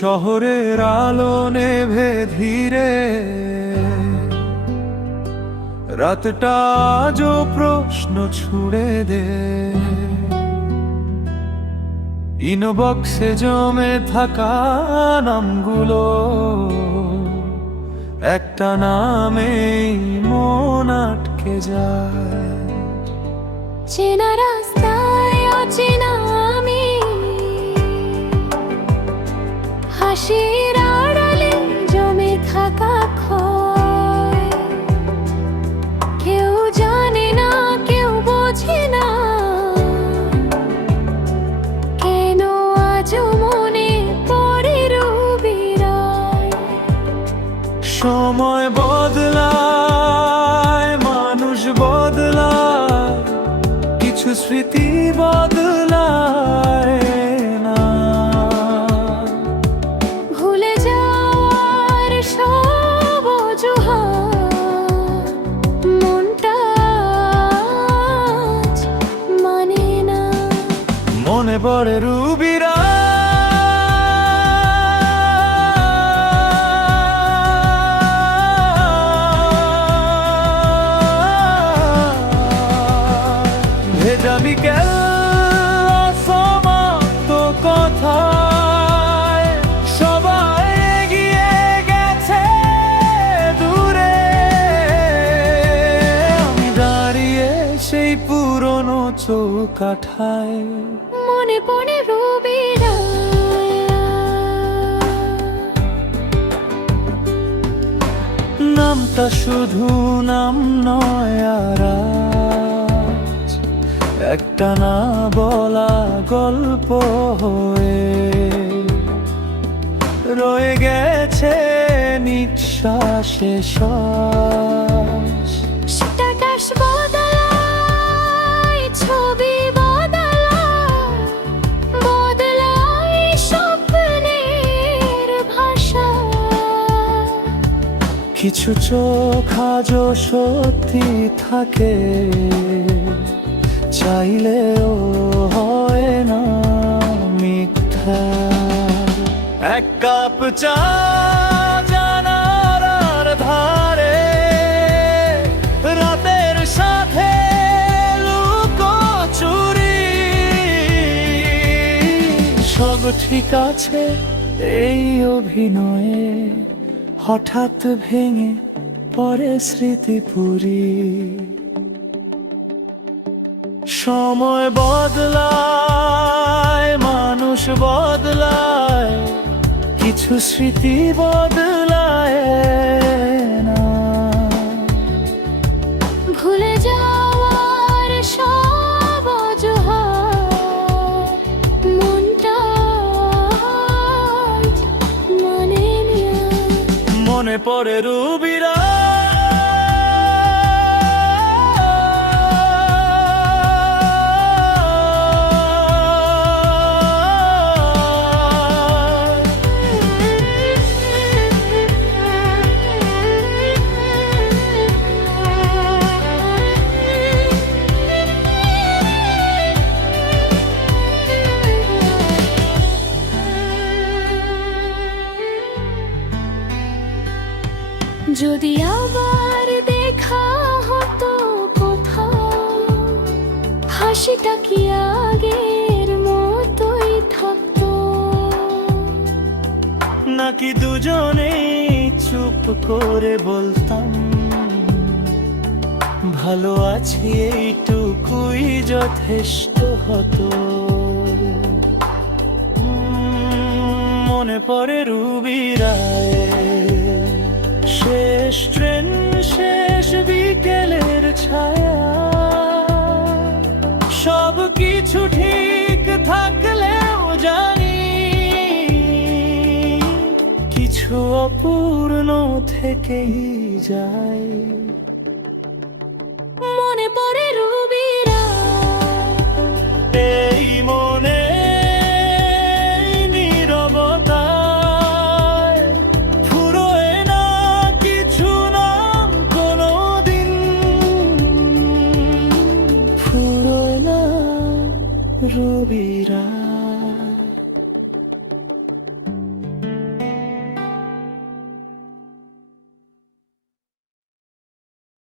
শহরের আলো নেভে ধীরে। রাতটা আজও প্রশ্ন ছুড়ে দে। ইনবক্সে জমে থাকা নামগুলো, একটা নামেই মন আটকে যায়। চেনা রাস্তায় কিছু স্মৃতি বদলায় না। ভুলে যাওয়ার সব মনটা মানে না। মনে পড়ে ভেজা বিকেল সমাপ্ত কথায়। সবাই এগিয়ে গেছে দূরে। আমি দাঁড়িয়ে সেই পুরনো চৌকাঠায়। মনে পড়ে রবিরা নামটা শুধু নাম নয় আর একটা না বলা গল্প হয়ে রয়ে গেছে নিঃশ্বাসে শ্বাস। কিছু চোখ আজও সত্যি থাকে। চাইলেও হয় না মিথ্যা। এক কাপ চা জানালার ধারে রাতের সাথে লুকোচুরি সব ঠিক আছে এই অভিনয়ে, হঠাৎ ভেঙে পরে স্মৃতিপুরী। সময় বদলায় মানুষ বদলায় কিছু স্মৃতি বদলায় না। ভুলে যাওয়ার সব মনটা মানে মনে পড়ে রুবিরা যদি আবার দেখা হতো কোথাও, হাসিটা কি আগের মতোই থাকতো? নাকি দুজনেই চুপ করে বলতাম, ভালো আছি, এইটুকুই যথেষ্ট হতো। মনে পড়ে রুবি রায়। শেষ ট্রেন শেষ বিকেলের ছায়া। সব কিছু ঠিক থাকলেও জানি কিছু অপূর্ণ থেকেই যায়। 이란.